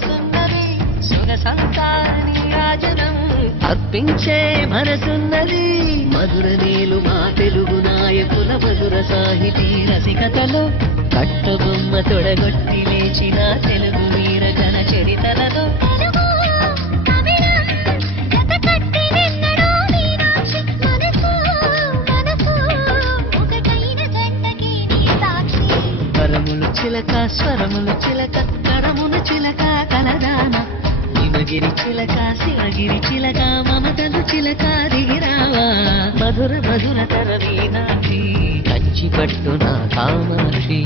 సొగసున్నది సుగసంతాని రాజనం అర్పించే మనసున్నది మధుర నీలు మా తెలుగు నాయకుల మధుర సాహితీ రసికతలో కట్టబొమ్మ తొడగొట్టి లేచిన తెలుగు వీర జన చరితలలో స్వరములు చిలక స్వరములు చిలక కరమును చిలక కలదాన హిమగిరి చిలక శివగిరి చిలక మమతలు చిలక దిగిరావా మధుర మధుర తరవీనాక్షి కంచి పట్టున కామాక్షి